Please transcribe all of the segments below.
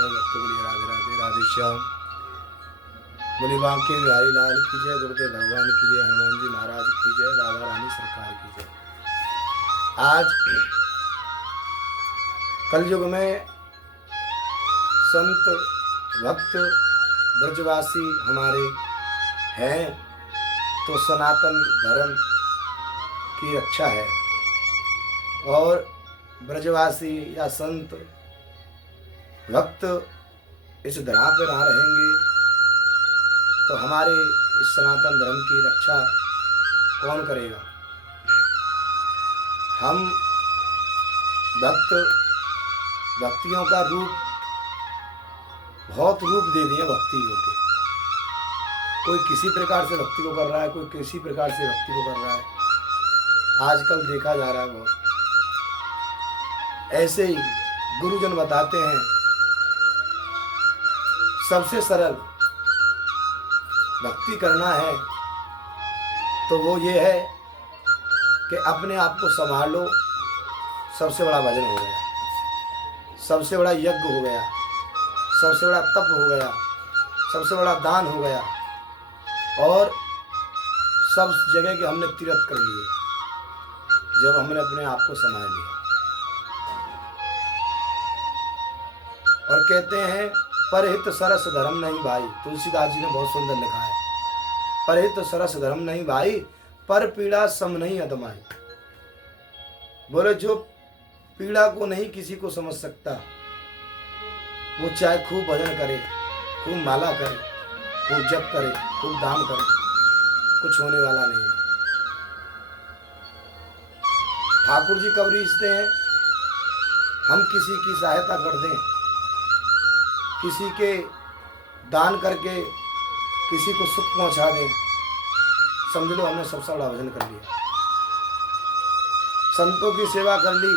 सब भक्तों के लिए राधे राधे राधे श्याम। बोली बांके बिहारी लाल की जय, गुरुदेव भगवान की जय, हनुमान जी महाराज की जय, राधा रानी सरकार की जय। आज कलयुग में संत भक्त ब्रजवासी हमारे हैं तो सनातन धर्म की रक्षा है, और ब्रजवासी या संत भक्त इस धरा पर ना रहेंगे तो हमारे इस सनातन धर्म की रक्षा कौन करेगा। हम भक्तियों का रूप बहुत रूप दे दिए भक्तियों के। कोई किसी प्रकार से भक्ति को कर रहा है, कोई किसी प्रकार से भक्ति को कर रहा है। आजकल देखा जा रहा है बहुत। ऐसे ही गुरुजन बताते हैं सबसे सरल भक्ति करना है तो वो ये है कि अपने आप को संभाल लो। सबसे बड़ा भजन हो गया, सबसे बड़ा यज्ञ हो गया, सबसे बड़ा तप हो गया, सबसे बड़ा दान हो गया, और सब जगह के हमने तीर्थ कर लिए जब हमने अपने आप को संभाल लिया। और कहते हैं परहित सरस धर्म नहीं भाई, तुलसीदास जी ने बहुत सुंदर लिखा है, परहित सरस धर्म नहीं भाई, पर पीड़ा सम नहीं अदमाई। बोले जो पीड़ा को नहीं किसी को समझ सकता वो चाहे खूब भजन करे, खूब माला करे, खूब जप करे, खूब दान करे, कुछ होने वाला नहीं। ठाकुर जी कब रिश्ते हैं, हम किसी की सहायता कर दें, किसी के दान करके किसी को सुख पहुंचा दें, समझ लो हमने सबसे बड़ा भजन कर लिया। संतों की सेवा कर ली।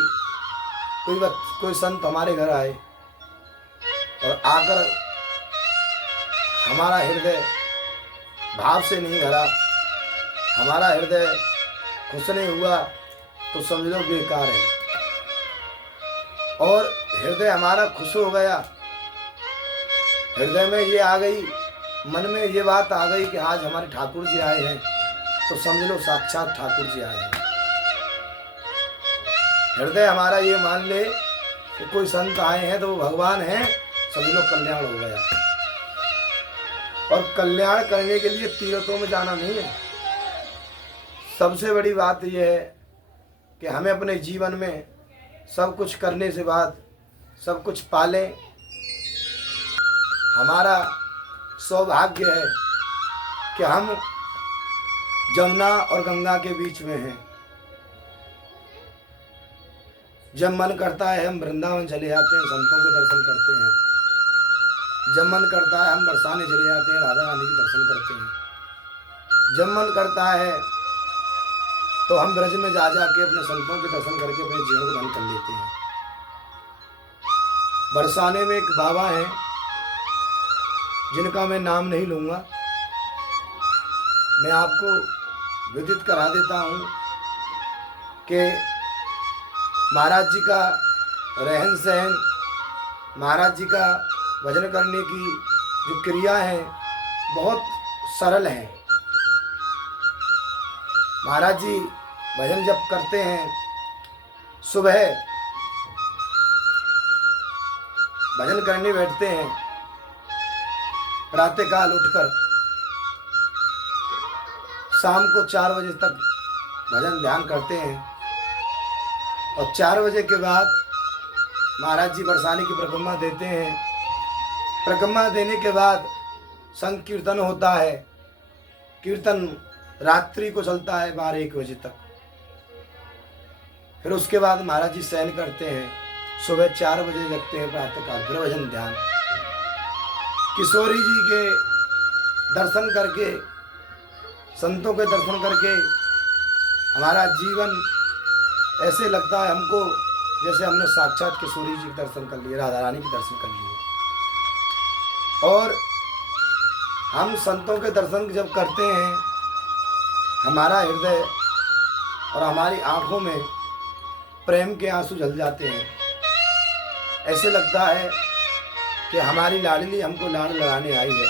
कोई संत हमारे घर आए और आकर हमारा हृदय भाव से नहीं भरा, हमारा हृदय खुश नहीं हुआ, तो समझ लो बेकार है। और हृदय हमारा खुश हो गया, हृदय में ये आ गई, मन में ये बात आ गई कि आज हमारे ठाकुर जी आए हैं, तो समझ लो साक्षात ठाकुर जी आए हैं। हृदय हमारा ये मान ले कि कोई संत आए हैं तो वो भगवान हैं, समझ लो कल्याण हो गया। और कल्याण करने के लिए तीर्थों में जाना नहीं है। सबसे बड़ी बात यह है कि हमें अपने जीवन में सब कुछ करने से बाद सब कुछ पालें। हमारा सौभाग्य है कि हम जमुना और गंगा के बीच में हैं। जब मन करता है हम वृंदावन चले जाते हैं, संतों के दर्शन करते हैं। जब मन करता है हम बरसाने चले जाते हैं, राधा रानी के दर्शन करते हैं। जब मन करता है तो हम ब्रज में जा के अपने संतों के दर्शन करके अपने जीवन को धन कर लेते हैं। बरसाने में एक बाबा हैं जिनका मैं नाम नहीं लूँगा, मैं आपको विदित करा देता हूँ कि महाराज जी का रहन सहन, महाराज जी का भजन करने की जो क्रिया है बहुत सरल है। महाराज जी भजन जब करते हैं, सुबह भजन करने बैठते हैं, प्रातःकाल उठकर शाम को 4 बजे तक भजन ध्यान करते हैं, और 4 बजे के बाद महाराज जी बरसाने की परिक्रमा देते हैं। परिक्रमा देने के बाद संकीर्तन होता है। कीर्तन रात्रि को चलता है 12-1 बजे तक। फिर उसके बाद महाराज जी शयन करते हैं, सुबह 4 बजे जगते हैं, प्रातःकाल फिर भजन ध्यान। किशोरी जी के दर्शन करके, संतों के दर्शन करके हमारा जीवन ऐसे लगता है हमको जैसे हमने साक्षात किशोरी जी के दर्शन कर लिए, राधा रानी के दर्शन कर लिए। और हम संतों के दर्शन जब करते हैं, हमारा हृदय और हमारी आंखों में प्रेम के आंसू झल जाते हैं। ऐसे लगता है कि हमारी लाडली हमको लाड लगाने आई है,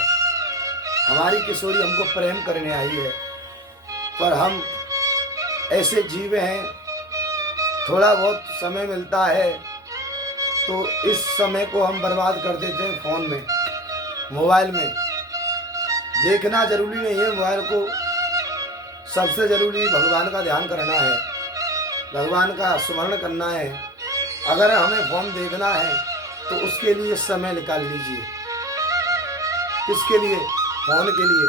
हमारी किशोरी हमको प्रेम करने आई है, पर हम ऐसे जीव हैं, थोड़ा बहुत समय मिलता है तो इस समय को हम बर्बाद कर देते हैं फ़ोन में, मोबाइल में। देखना जरूरी नहीं है मोबाइल को, सबसे ज़रूरी भगवान का ध्यान करना है, भगवान का स्मरण करना है। अगर हमें फ़ोन देखना है तो उसके लिए समय निकाल लीजिए। किसके लिए? फ़ोन के लिए।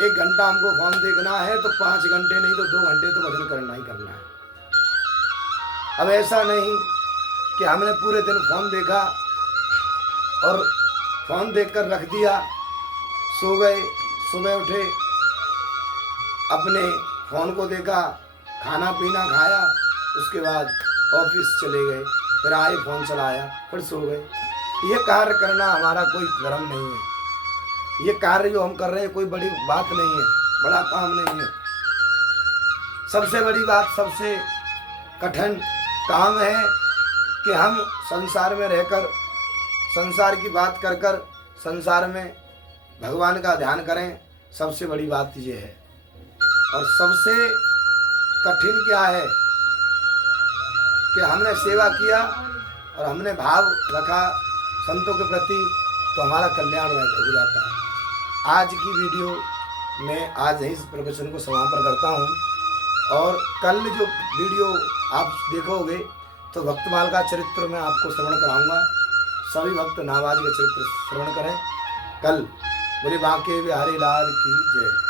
1 घंटा हमको फ़ोन देखना है तो 5 घंटे नहीं तो 2 घंटे तो भजन करना ही करना है। अब ऐसा नहीं कि हमने पूरे दिन फ़ोन देखा और फ़ोन देखकर रख दिया, सो गए, सुबह उठे, अपने फ़ोन को देखा, खाना पीना खाया, उसके बाद ऑफिस चले गए, फिर आए फ़ोन चलाया, फिर सो गए। ये कार्य करना हमारा कोई धर्म नहीं है। ये कार्य जो हम कर रहे हैं कोई बड़ी बात नहीं है, बड़ा काम नहीं है। सबसे बड़ी बात, सबसे कठिन काम है कि हम संसार में रहकर संसार की बात कर कर संसार में भगवान का ध्यान करें। सबसे बड़ी बात ये है। और सबसे कठिन क्या है कि हमने सेवा किया और हमने भाव रखा संतों के प्रति, तो हमारा कल्याण हो जाता है। आज की वीडियो मैं आज यहीं इस प्रवचन को समापन करता हूँ, और कल जो वीडियो आप देखोगे तो भक्तमाल का चरित्र मैं आपको श्रवण कराऊंगा। सभी भक्त नाभाजी का चरित्र श्रवण करें कल। बोले बांके बिहारी लाल की जय।